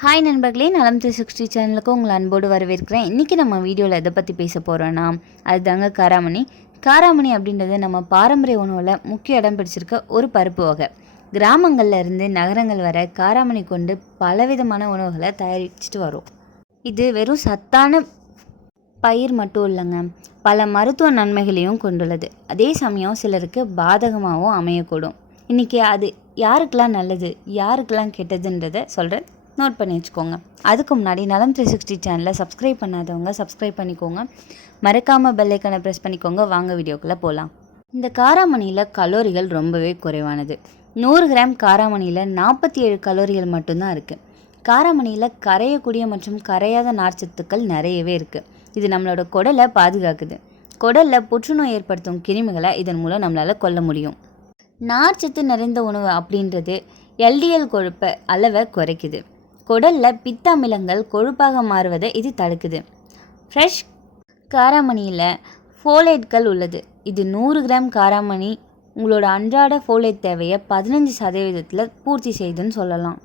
Hi நண்பர்களே, நலம் 360 சேனலுக்கு உங்களை அன்போடு வரவேற்கிறேன். இன்றைக்கி நம்ம வீடியோவில் எதை பற்றி பேச போகிறோன்னா, அதுதாங்க காராமணி. காராமணி அப்படின்றது நம்ம பாரம்பரிய உணவில் முக்கிய இடம் பிடிச்சிருக்க ஒரு பருப்பு வகை. கிராமங்களில் இருந்து நகரங்கள் வர காராமணி கொண்டு பலவிதமான உணவுகளை தயாரிச்சுட்டு வரும். இது வெறும் சத்தான பயிர் மட்டும் இல்லைங்க, பல மருத்துவ நன்மைகளையும் கொண்டுள்ளது. அதே சமயம் சிலருக்கு பாதகமாகவும் அமையக்கூடும். இன்றைக்கி அது யாருக்கெல்லாம் நல்லது, யாருக்கெல்லாம் கெட்டதுன்றதை சொல்கிறேன், நோட் பண்ணி வச்சுக்கோங்க. அதுக்கு முன்னாடி நலம் 360 சேனலை சப்ஸ்கிரைப் பண்ணாதவங்க சப்ஸ்கிரைப் பண்ணிக்கோங்க. மறக்காமல் பெல் ஐக்கானை ப்ரெஸ் பண்ணிக்கோங்க. வாங்க வீடியோக்குள்ளே போகலாம். இந்த காராமணியில் கலோரிகள் ரொம்பவே குறைவானது. 100 கிராம் காராமணியில் 47 கலோரிகள் மட்டும்தான் இருக்குது. காராமணியில் கரையக்கூடிய மற்றும் கரையாத நார்ச்சத்துக்கள் நிறையவே இருக்குது. இது நம்மளோட குடலை பாதுகாக்குது. குடலில் புற்றுநோய் ஏற்படுத்தும் கிருமிகளை இதன் மூலம் நம்மளால் கொல்ல முடியும். நார்ச்சத்து நிறைந்த உணவு அப்படின்றது எல்டிஎல் கொழுப்பை அளவை குறைக்குது. குடலில் பித்த அமிலங்கள் கொழுப்பாக மாறுவதை இது தடுக்குது. ஃப்ரெஷ் காராமணியில் ஃபோலேட்கள் உள்ளது. இது 100 கிராம் காராமணி உங்களோட அன்றாட ஃபோலேட் தேவையை 15% பூர்த்தி செய்துன்னு சொல்லலாம்.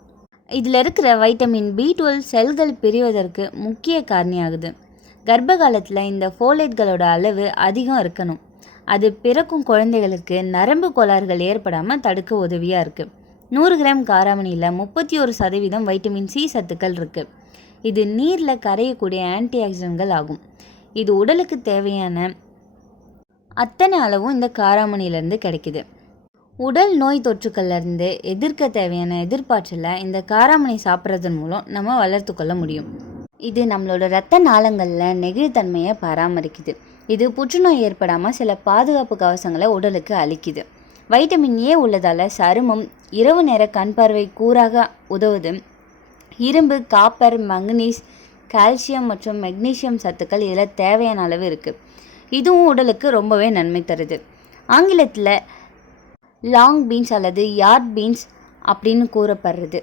இதில் இருக்கிற வைட்டமின் B12 செல்கள் பிரிவதற்கு முக்கிய காரணியாகுது. கர்ப்ப காலத்தில் இந்த ஃபோலேட்களோட அளவு அதிகம் இருக்கணும். அது பிறக்கும் குழந்தைகளுக்கு நரம்பு கோளாறுகள் ஏற்படாமல் தடுக்க உதவியாக இருக்குது. 100 கிராம் காராமணியில் 31% வைட்டமின் சி சத்துக்கள் இருக்குது. இது நீரில் கரையக்கூடிய ஆன்டி ஆக்சிடென்ட்கள் ஆகும். இது உடலுக்கு தேவையான அத்தனை அளவும் இந்த காராமணியிலேருந்து கிடைக்குது. உடல் நோய் தொற்றுக்கள்லேருந்து எதிர்க்க தேவையான எதிர்ப்பாற்றலை இந்த காராமணி சாப்பிட்றதன் மூலம் நம்ம வளர்த்து கொள்ள முடியும். இது நம்மளோட இரத்த நாளங்களில் நெகிழ்தன்மையை பராமரிக்குது. இது புற்றுநோய் ஏற்படாமல் சில பாதுகாப்பு கவசங்களை உடலுக்கு அளிக்குது. வைட்டமின் ஏ உள்ளதால் சருமம், இரவு நேர கண் பார்வை கூறாக உதவுது. இரும்பு, காப்பர், மங்கனீஸ், கால்சியம் மற்றும் மெக்னீசியம் சத்துக்கள் இதில் தேவையான அளவு இருக்குது. இதுவும் உடலுக்கு ரொம்பவே நன்மை தருது. ஆங்கிலத்தில் லாங் பீன்ஸ் அல்லது யார்ட் பீன்ஸ் அப்படின்னு கூறப்படுறது.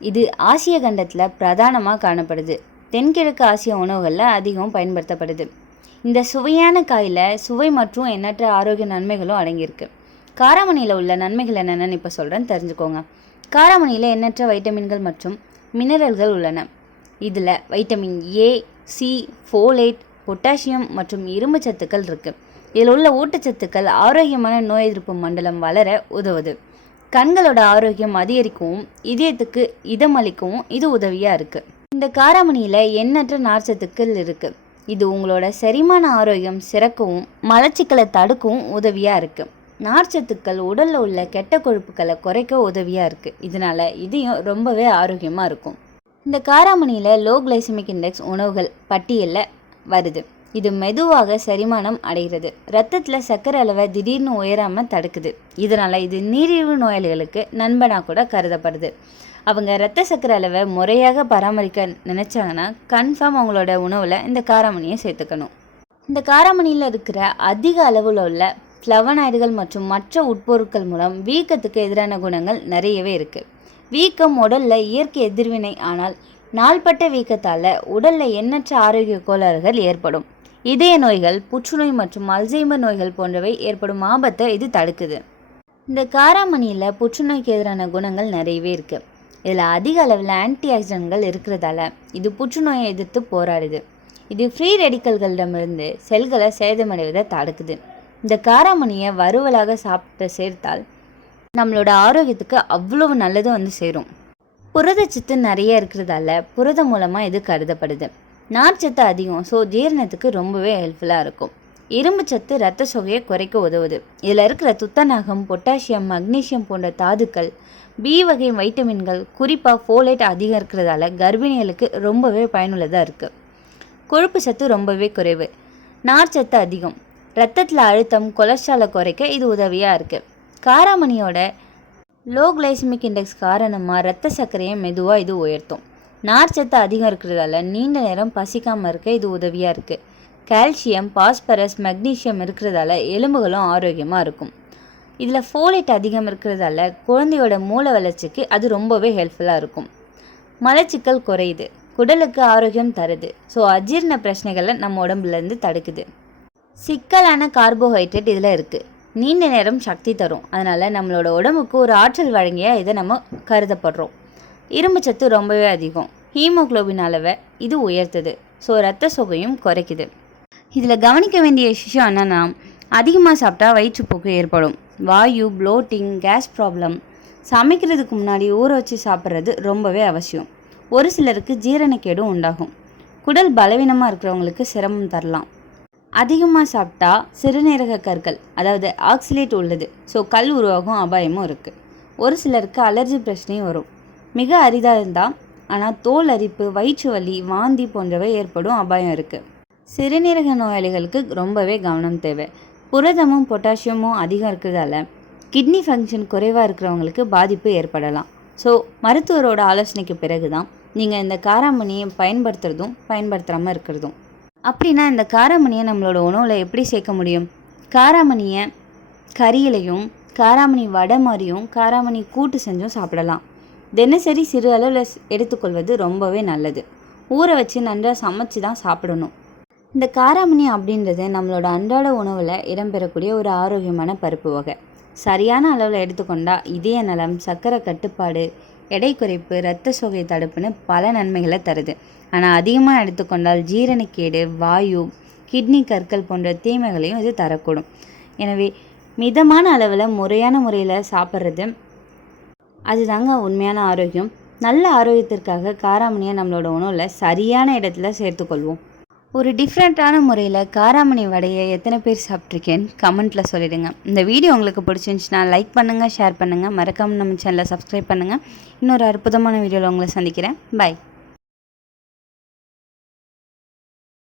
இது ஆசிய கண்டத்தில் பிரதானமாக காணப்படுது. தென்கிழக்கு ஆசிய உணவுகளில் அதிகம் பயன்படுத்தப்படுது. இந்த சுவையான காயில் சுவை மற்றும் எண்ணற்ற ஆரோக்கிய நன்மைகளும் அடங்கியிருக்கு. காராமணியில் உள்ள நன்மைகள் என்னென்னு இப்போ சொல்கிறேன்னு தெரிஞ்சுக்கோங்க. காராமணியில் எண்ணற்ற வைட்டமின்கள் மற்றும் மினரல்கள் உள்ளன. இதில் vitamin A, C, folate, potassium மற்றும் இரும்பு சத்துக்கள் இருக்குது. இதில் உள்ள ஊட்டச்சத்துக்கள் ஆரோக்கியமான நோய் எதிர்ப்பு மண்டலம் வளர உதவுது. கண்களோட ஆரோக்கியம் அதிகரிக்கவும் இதயத்துக்கு இதமளிக்கவும் இது உதவியாக இருக்குது. இந்த காராமணியில் எண்ணற்ற நார்ச்சத்துக்கள் இருக்குது. இது உங்களோட செரிமான ஆரோக்கியம் சிறக்கவும் மலச்சிக்கலை தடுக்கவும் உதவியாக இருக்குது. நார்ச்சத்துக்கள் உடலில் உள்ள கெட்ட கொழுப்புக்களை குறைக்க உதவியாக இருக்குது. இதனால் இதையும் ரொம்பவே ஆரோக்கியமாக இருக்கும். இந்த காராமணியில் லோ கிளைசமிக் இண்டெக்ஸ் உணவுகள் பட்டியலில் வருது. இது மெதுவாக செரிமானம் அடைகிறது. ரத்தத்தில் சர்க்கரை அளவை திடீர்னு உயராமல் தடுக்குது. இதனால் இது நீரிழிவு நோயாளிகளுக்கு நண்பனாக கூட கருதப்படுது. அவங்க இரத்த சர்க்கரை அளவை முறையாக பராமரிக்க நினச்சாங்கன்னா கன்ஃபார்ம் அவங்களோட உணவில் இந்த காராமணியை சேர்த்துக்கணும். இந்த காராமணியில் இருக்கிற அதிக அளவில் உள்ள ஃப்ளவனாய்டுகள் மற்றும் மற்ற உட்பொருட்கள் மூலம் வீக்கத்துக்கு எதிரான குணங்கள் நிறையவே இருக்குது. வீக்கம் உடலில் இயற்கை எதிர்வினை, ஆனால் நாள்பட்ட வீக்கத்தால் உடலில் எண்ணற்ற ஆரோக்கிய கோளாறுகள் ஏற்படும். இதய நோய்கள், புற்றுநோய் மற்றும் அல்சைமர் நோய்கள் போன்றவை ஏற்படும் ஆபத்தை இது தடுக்குது. இந்த காராமணியில் புற்றுநோய்க்கு எதிரான குணங்கள் நிறையவே இருக்குது. இதில் அதிக அளவில் ஆன்டி ஆக்சிடென்ட்கள் இருக்கிறதால இது புற்றுநோயை எதிர்த்து போராடுது. இது ஃப்ரீ ரெடிக்கல்களிடமிருந்து செல்களை சேதமடைவதை தடுக்குது. இந்த காராமணியை வறுவலாக சாப்பிட்டு சேர்த்தால் நம்மளோட ஆரோக்கியத்துக்கு அவ்வளவு நல்லது வந்து சேரும். புரதச்சத்து நிறைய இருக்கிறதால புரதம் மூலமாக இது கருதப்படுது. நார்ச்சத்து அதிகம், ஸோ ஜீரணத்துக்கு ரொம்பவே ஹெல்ப்ஃபுல்லாக இருக்கும். இரும்பு சத்து இரத்த சோகையை குறைக்க உதவுது. இதில் இருக்கிற துத்தநாகம், பொட்டாசியம், மக்னீசியம் போன்ற தாதுக்கள், பி வகை வைட்டமின்கள், குறிப்பாக ஃபோலேட் அதிகம் இருக்கிறதால கர்ப்பிணிகளுக்கு ரொம்பவே பயனுள்ளதாக இருக்குது. கொழுப்பு சத்து ரொம்பவே குறைவு, நார்ச்சத்து அதிகம். ரத்தத்தில் அழுத்தம், கொலஸ்ட்ராலை குறைக்க இது உதவியாக இருக்குது. காராமணியோட லோ கிளைசமிக் இண்டெக்ஸ் காரணமாக இரத்த சர்க்கரையை மெதுவாக இது உயர்த்தும். நார்ச்சத்து அதிகம் இருக்கிறதால நீண்ட நேரம் பசிக்காமல் இருக்க இது உதவியாக இருக்குது. கால்சியம், பாஸ்பரஸ், மெக்னீசியம் இருக்கிறதால எலும்புகளும் ஆரோக்கியமாக இருக்கும். இதில் ஃபோலேட் அதிகம் இருக்கிறதால குழந்தையோட மூளை வளர்ச்சிக்கு அது ரொம்பவே ஹெல்ப்ஃபுல்லாக இருக்கும். மலச்சிக்கல் குறையுது, குடலுக்கு ஆரோக்கியம் தருது. ஸோ அஜீரண பிரச்சனைகளை நம்ம உடம்புலேருந்து தடுக்குது. சிக்கலான கார்போஹைட்ரேட் இதில் இருக்குது. நீண்ட நேரம் சக்தி தரும். அதனால் நம்மளோட உடம்புக்கு ஒரு ஆற்றல் வழங்கிய இதை நம்ம கருதப்படுறோம். இரும்பு சத்து ரொம்பவே அதிகம். ஹீமோகுளோபின் அளவை இது உயர்த்துது. ஸோ ரத்த சோகையும் குறைக்குது. இதில் கவனிக்க வேண்டிய விஷயம் என்னென்னா, அதிகமாக சாப்பிட்டா வயிற்றுப்போக்கு ஏற்படும். வாயு, ப்ளோட்டிங், கேஸ் ப்ராப்ளம். சமைக்கிறதுக்கு முன்னாடி ஊற வச்சு சாப்பிட்றது ரொம்பவே அவசியம். ஒரு சிலருக்கு ஜீரணக்கேடும் உண்டாகும். குடல் பலவீனமாக இருக்கிறவங்களுக்கு சிரமம் தரலாம். அதிகமாக சாப்பிட்டா சிறுநீரக கற்கள், அதாவது ஆக்சிலேட் உள்ளது. ஸோ கல் உருவாகும் அபாயமும் இருக்குது. ஒரு சிலருக்கு அலர்ஜி பிரச்சனையும் வரும். மிக அரிதாக இருந்தால், ஆனால் தோல் அரிப்பு, வயிற்று வலி, வாந்தி போன்றவை ஏற்படும் அபாயம் இருக்குது. சிறுநீரக நோயாளிகளுக்கு ரொம்பவே கவனம் தேவை. புரதமும் பொட்டாசியமும் அதிகம் இருக்கிறதால கிட்னி ஃபங்க்ஷன் குறைவாக இருக்கிறவங்களுக்கு பாதிப்பு ஏற்படலாம். ஸோ மருத்துவரோட ஆலோசனைக்கு பிறகு தான் நீங்கள் இந்த காராமணியை பயன்படுத்துகிறதும் பயன்படுத்தாமல் இருக்கிறதும். அப்படின்னா இந்த காராமணியை நம்மளோட உணவில் எப்படி சேர்க்க முடியும்? காராமணியை கறியிலையும், காராமணி வடை மாதிரியும், காராமணி கூட்டு செஞ்சும் சாப்பிடலாம். தினசரி சிறு அளவில் எடுத்துக்கொள்வது ரொம்பவே நல்லது. ஊற வச்சு நன்றாக சமைச்சு தான் சாப்பிடணும். இந்த காராமணி அப்படின்றது நம்மளோட அன்றாட உணவில் இடம்பெறக்கூடிய ஒரு ஆரோக்கியமான பருப்பு வகை. சரியான அளவில் எடுத்துக்கொண்டால் இதய நலம், சர்க்கரை கட்டுப்பாடு, எடை குறைப்பு, இரத்த சோகை தடுப்புன்னு பல நன்மைகளை தருது. ஆனால் அதிகமாக எடுத்துக்கொண்டால் ஜீரணக்கேடு, வாயு, கிட்னி கற்கள் போன்ற தீமைகளையும் இது தரக்கூடும். எனவே மிதமான அளவில் முறையான முறையில் சாப்பிட்றது அதுதாங்க உண்மையான ஆரோக்கியம். நல்ல ஆரோக்கியத்திற்காக காராமணியை நம்மளோட உணவில் சரியான இடத்துல சேர்த்துக்கொள்வோம். ஒரு டிஃப்ரெண்ட்டான முறையில் காராமணி வடையை எத்தனை பேர் சாப்பிட்ருக்கேன்னு கமெண்ட்டில் சொல்லிவிடுங்க. இந்த வீடியோ உங்களுக்கு பிடிச்சிருந்துச்சுன்னா லைக் பண்ணுங்கள், ஷேர் பண்ணுங்கள், மறக்காமல் நம்ம சேனலை சப்ஸ்கிரைப் பண்ணுங்கள். இன்னொரு அற்புதமான வீடியோவில் உங்களை சந்திக்கிறேன். பை.